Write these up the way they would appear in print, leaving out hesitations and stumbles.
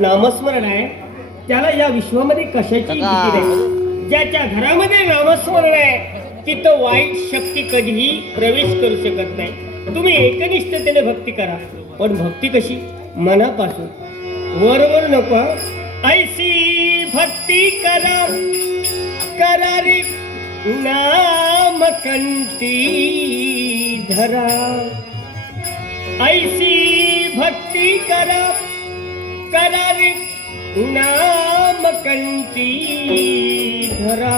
नामस्मरण आहे त्याला या विश्वामध्ये कशाची भीती नाही. ज्याच्या घरामध्ये नामस्मरण आहे तिथं वाईट शक्ती कधीही प्रवेश करू शकत नाही. तुम्ही एकनिष्ठतेने भक्ती करा, पण भक्ती कशी? मनापासून, वरवर नको. ऐसी भक्ती करा करारी नाम कंठी धरा. ऐसी भक्ती करा करारी नाम कंठी धरा.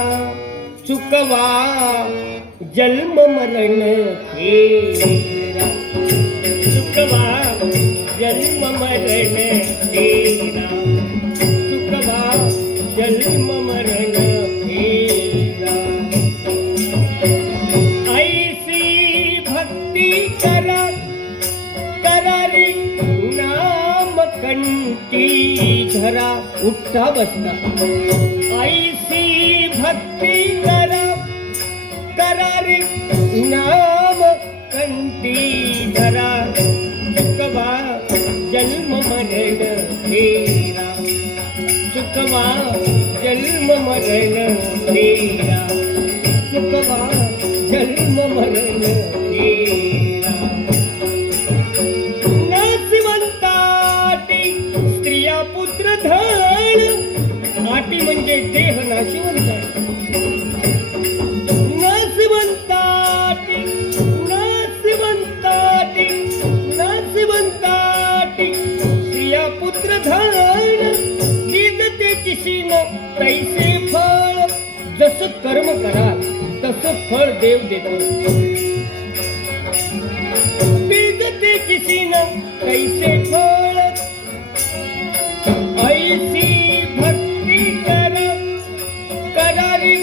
चुकवा जन्म मरण फेरा. चुकवा जन्म मरण फेरा. चुकवा जन्म मरण फेरा. ऐसी भक्ती करा करारी नाम कंठी धरा. उठता बसता. ऐसी भक्ती करा करारी नाम कंठी धरा. चुकवा जन्म मरण फेरा. चुकवा जन्म मरण फेरा. चुकवा जन्म मरण फेरा. नाशिवंताटी स्त्रिया पुत्र धन. आटी म्हणजे देह नाशिवंत. नाशिवंताटी नाशिवंताटी नाशिवंताटी स्त्रिया पुत्र धन. निजतेची शीन तैसे फळ. जसं कर्म कराल तसं फळ देव देतो. निजतेची शीन तैसे फळ. ऐसी भक्ती करा करारी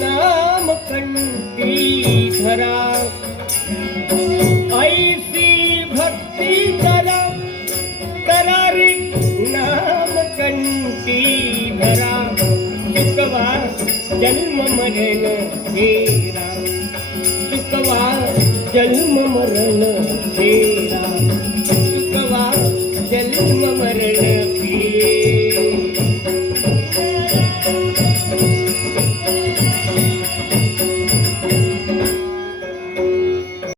नाम कंठी धरा. ऐसी भक्ती करा करारी नाम कंठी धरा. चुकवा जन्म मरण फेरा. चुकवा जन्म मरण फेरा. चुकवा जन्म मरण फेरा.